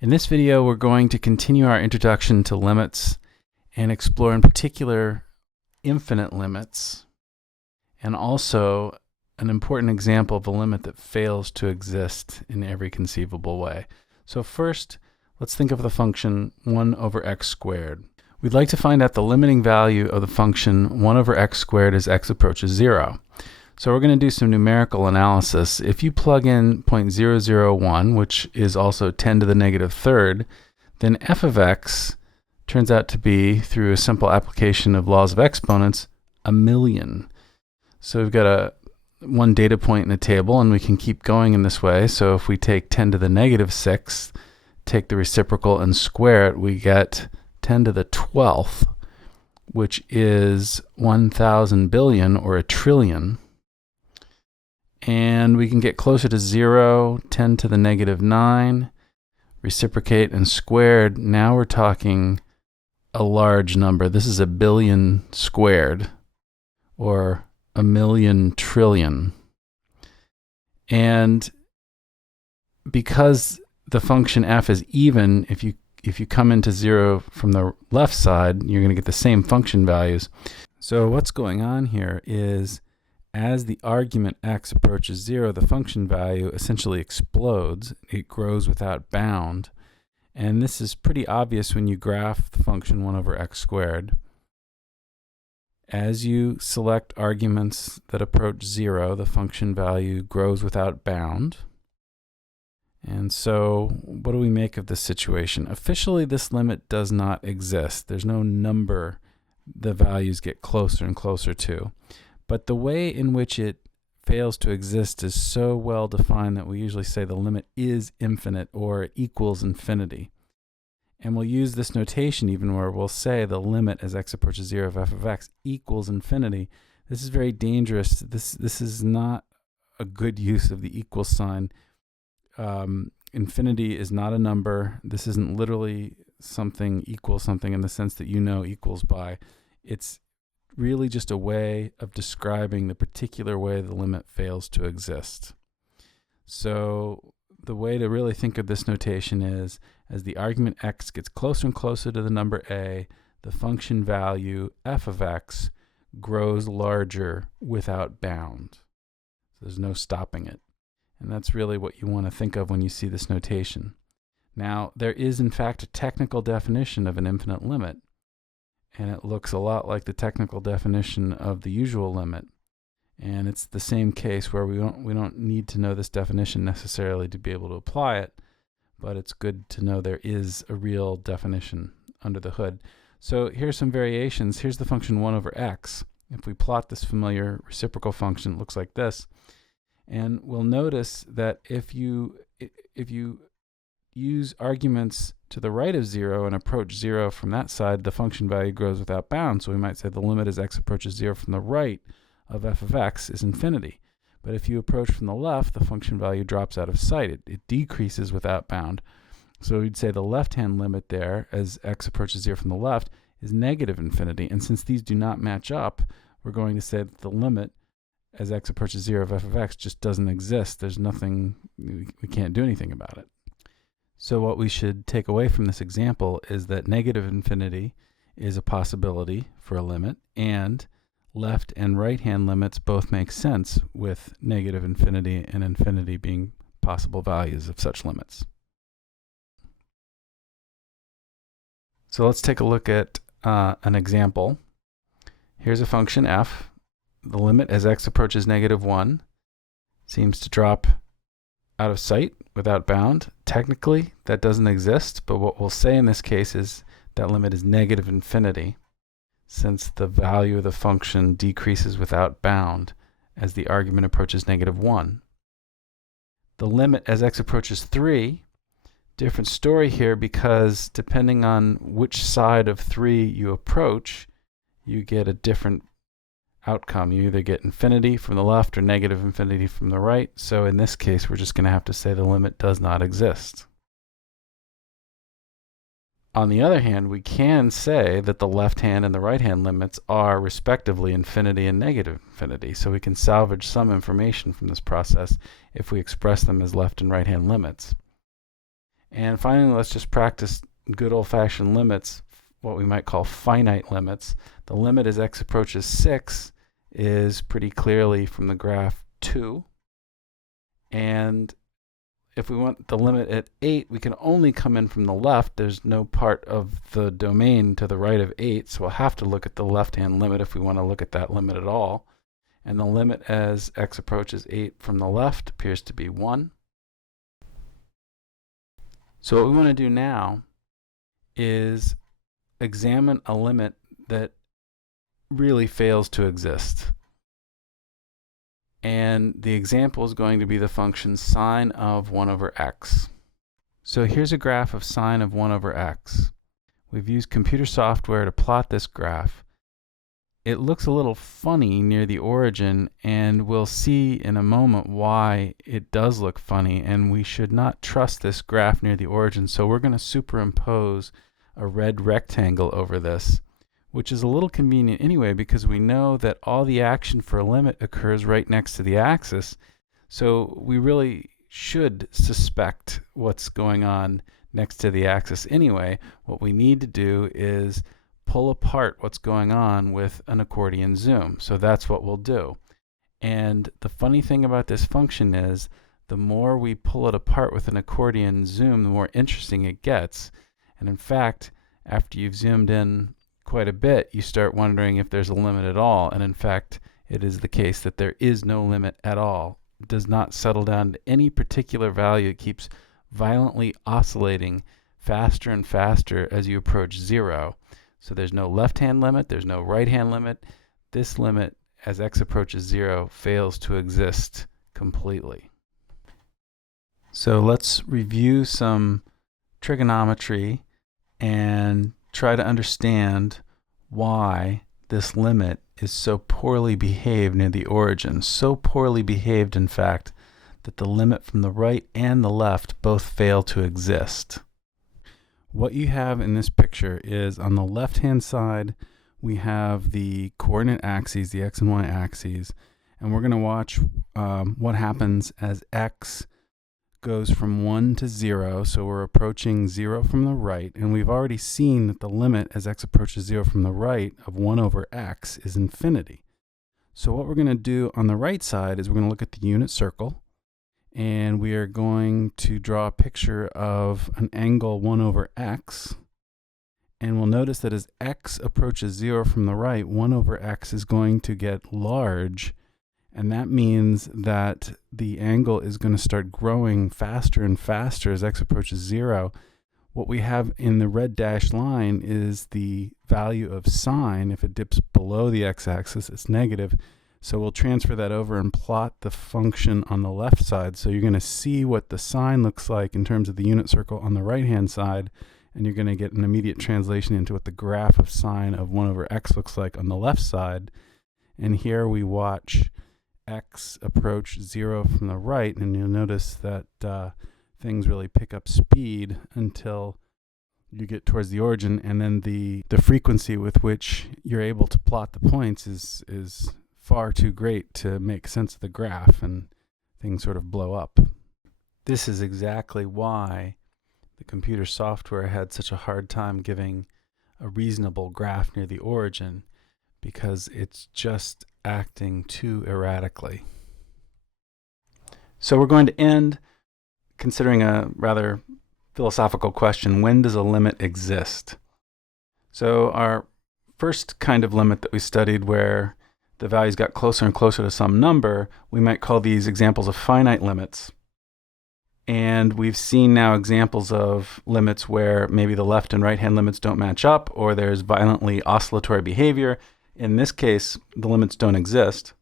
In this video, we're going to continue our introduction to limits and explore in particular infinite limits, and also an important example of a limit that fails to exist in every conceivable way. So first, let's think of the function 1 over x squared. We'd like to find out the limiting value of the function 1 over x squared as x approaches 0. So we're going to do some numerical analysis. If you plug in 0.001, which is also 10 to the negative third, then f of x turns out to be, through a simple application of laws of exponents, 1,000,000. So we've got one data point in the table, and we can keep going in this way. So if we take 10 to the negative 6, take the reciprocal and square it, we get 10 to the 12th, which is 1,000 billion, or a trillion. And we can get closer to 0, 10 to the negative 9, reciprocate and squared. Now we're talking a large number. This is 1 billion squared, or 1,000,000 trillion. And because the function f is even, if you come into 0 from the left side, you're going to get the same function values. So what's going on here is, as the argument x approaches 0, the function value essentially explodes. It grows without bound. And this is pretty obvious when you graph the function 1 over x squared. As you select arguments that approach 0, the function value grows without bound. And so what do we make of this situation? Officially, this limit does not exist. There's no number the values get closer and closer to. But the way in which it fails to exist is so well defined that we usually say the limit is infinite, or it equals infinity. And we'll use this notation even where we'll say the limit as x approaches 0 of f of x equals infinity. This is very dangerous. This is not a good use of the equal sign. Infinity is not a number. This isn't literally something equals something in the sense that you know equals by. It's really just a way of describing the particular way the limit fails to exist. So the way to really think of this notation is, as the argument x gets closer and closer to the number a, the function value f of x grows larger without bound. So there's no stopping it. And that's really what you want to think of when you see this notation. Now, there is in fact a technical definition of an infinite limit, and it looks a lot like the technical definition of the usual limit. And it's the same case where we don't need to know this definition necessarily to be able to apply it, but it's good to know there is a real definition under the hood. So here's some variations. Here's the function 1 over x. If we plot this familiar reciprocal function, it looks like this. And we'll notice that if you use arguments to the right of 0 and approach 0 from that side, the function value grows without bounds. So we might say the limit as x approaches 0 from the right of f of x is infinity. But if you approach from the left, the function value drops out of sight. It decreases without bound. So we'd say the left-hand limit there, as x approaches 0 from the left, is negative infinity. And since these do not match up, we're going to say that the limit as x approaches 0 of f of x just doesn't exist. There's nothing, we can't do anything about it. So what we should take away from this example is that negative infinity is a possibility for a limit, and left and right-hand limits both make sense with negative infinity and infinity being possible values of such limits. So let's take a look at an example. Here's a function f. The limit as x approaches -1 seems to drop out of sight without bound. Technically, that doesn't exist, but what we'll say in this case is that limit is negative infinity, since the value of the function decreases without bound as the argument approaches -1. The limit as x approaches 3, different story here, because depending on which side of 3 you approach, you get a different outcome. You either get infinity from the left or negative infinity from the right. So in this case, we're just going to have to say the limit does not exist. On the other hand, we can say that the left-hand and the right-hand limits are respectively infinity and negative infinity. So we can salvage some information from this process if we express them as left and right-hand limits. And finally, let's just practice good old-fashioned limits, what we might call finite limits. The limit as x approaches 6 is pretty clearly from the graph 2. And if we want the limit at 8, we can only come in from the left. There's no part of the domain to the right of 8, so we'll have to look at the left-hand limit if we want to look at that limit at all. And the limit as x approaches 8 from the left appears to be 1. So what we want to do now is examine a limit that really fails to exist. And the example is going to be the function sine of 1 over x. So here's a graph of sine of 1 over x. We've used computer software to plot this graph. It looks a little funny near the origin, and we'll see in a moment why it does look funny, and we should not trust this graph near the origin. So we're going to superimpose a red rectangle over this, which is a little convenient anyway because we know that all the action for a limit occurs right next to the axis. So we really should suspect what's going on next to the axis anyway. What we need to do is pull apart what's going on with an accordion zoom. So that's what we'll do. And the funny thing about this function is the more we pull it apart with an accordion zoom, the more interesting it gets. And in fact, after you've zoomed in quite a bit, you start wondering if there's a limit at all. And in fact, it is the case that there is no limit at all. It does not settle down to any particular value. It keeps violently oscillating faster and faster as you approach 0. So there's no left-hand limit, there's no right-hand limit. This limit, as x approaches 0, fails to exist completely. So let's review some trigonometry and try to understand why this limit is so poorly behaved near the origin. So poorly behaved, in fact, that the limit from the right and the left both fail to exist. What you have in this picture is on the left-hand side, we have the coordinate axes, the x and y axes, and we're going to watch what happens as x goes from 1 to 0. So we're approaching 0 from the right, and we've already seen that the limit as x approaches 0 from the right of 1 over x is infinity. So what we're going to do on the right side is we're going to look at the unit circle, and we are going to draw a picture of an angle 1 over x. And we'll notice that as x approaches 0 from the right, 1 over x is going to get large. And that means that the angle is going to start growing faster and faster as x approaches 0. What we have in the red dashed line is the value of sine. If it dips below the x-axis, it's negative. So we'll transfer that over and plot the function on the left side. So you're going to see what the sine looks like in terms of the unit circle on the right-hand side, and you're going to get an immediate translation into what the graph of sine of 1 over x looks like on the left side. And here we watch x approach 0 from the right, and you'll notice that things really pick up speed until you get towards the origin, and then the frequency with which you're able to plot the points is far too great to make sense of the graph, and things sort of blow up. This is exactly why the computer software had such a hard time giving a reasonable graph near the origin, because it's just acting too erratically. So we're going to end considering a rather philosophical question: when does a limit exist? So our first kind of limit that we studied, where the values got closer and closer to some number, we might call these examples of finite limits. And we've seen now examples of limits where maybe the left and right hand limits don't match up, or there's violently oscillatory behavior. In this case, the limits don't exist.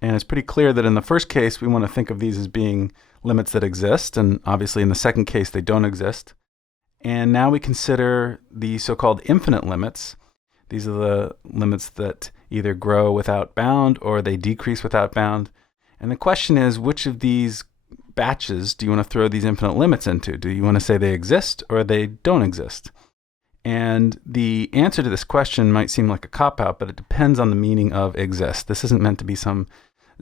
And it's pretty clear that in the first case, we want to think of these as being limits that exist, and obviously in the second case, they don't exist. And now we consider the so-called infinite limits. These are the limits that either grow without bound or they decrease without bound. And the question is, which of these batches do you want to throw these infinite limits into? Do you want to say they exist or they don't exist? And the answer to this question might seem like a cop-out, but it depends on the meaning of exist. This isn't meant to be some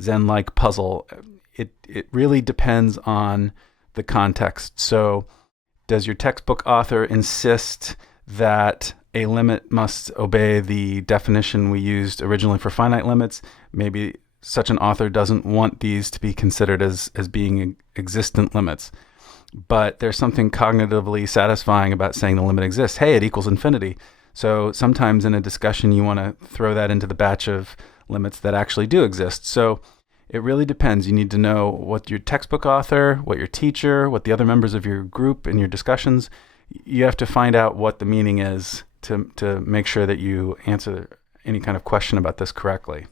Zen-like puzzle. It really depends on the context. So Does your textbook author insist that a limit must obey the definition we used originally for finite limits? Maybe such an author doesn't want these to be considered as being existent limits. But there's something cognitively satisfying about saying the limit exists. Hey, it equals infinity. So sometimes in a discussion, you want to throw that into the batch of limits that actually do exist. So it really depends. You need to know what your textbook author, what your teacher, what the other members of your group in your discussions, you have to find out what the meaning is to make sure that you answer any kind of question about this correctly.